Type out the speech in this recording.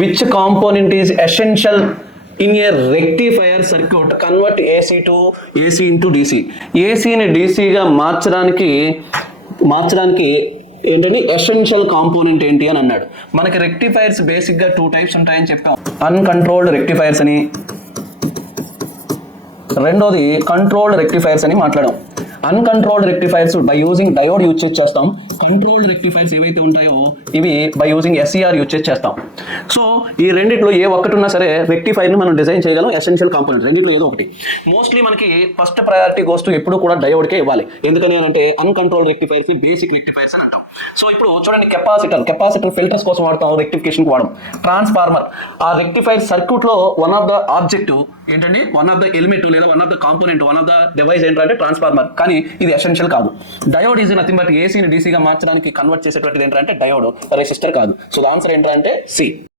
Which component is essential in a rectifier circuit convert AC to AC into DC. ఏసీని డీసీగా మార్చడానికి ఏంటంటే essential component ఏంటి అని అన్నాడు. మనకి రెక్టిఫైర్స్ బేసిక్గా 2 టైప్స్ ఉంటాయని చెప్పాం. అన్కంట్రోల్డ్ రెక్టిఫైర్స్ అని, రెండోది కంట్రోల్డ్ రెక్టిఫైర్స్ అని మాట్లాడాం. Uncontrolled rectifiers by using diode use చేస్తాం. కంట్రోల్డ్ రెక్టిఫైర్స్ ఏవైతే ఉంటాయో ఇవి బై యూజింగ్ ఎస్ఈఆర్ యూజ్ చేస్తాం. సో ఈ రెండిట్లో ఏ ఒక్కటి ఉన్నా సరే రెక్టిఫైర్ని మనం డిజైన్ చేయగలం. ఎసెన్షియల్ కాంపోనెంట్ రెండిట్లో ఏదో ఒకటి. మోస్ట్లీ మనకి ఫస్ట్ ప్రయారిటీ గోస్ టు ఎప్పుడు కూడా డయోడ్కే ఇవ్వాలి. ఎందుకని అంటే అన్కంట్రోల్డ్ రెక్టిఫైర్స్ బేసిక్ రెక్టిఫైర్స్ అని అంటాం. సో ఇప్పుడు చూడండి, కెపాసిటర్ ఫిల్టర్స్ కోసం వాడతాం, రెక్టిఫికేషన్ వాడడం. ట్రాన్స్ఫార్మర్, ఆ రెక్టిఫైర్ సర్క్యూట్ లో వన్ ఆఫ్ ద ఆబ్జెక్టివ్ ఏంటంటే వన్ ఆఫ్ ద ఎలిమెంట్ లేదా one of the component, one of the device ఏంటంటే ట్రాన్స్ఫార్మర్. కానీ ఇది ఎసెన్షియల్ కాదు. డయోడ్ ఈజ్ నథింగ్ బట్ ఏసీని డీసీగా మార్చడానికి కన్వర్ట్ చేసేటువంటిది ఏంటంటే డయోడ్, రెసిస్టర్ కాదు. సో ద ఆన్సర్ ఏంటంటే సి.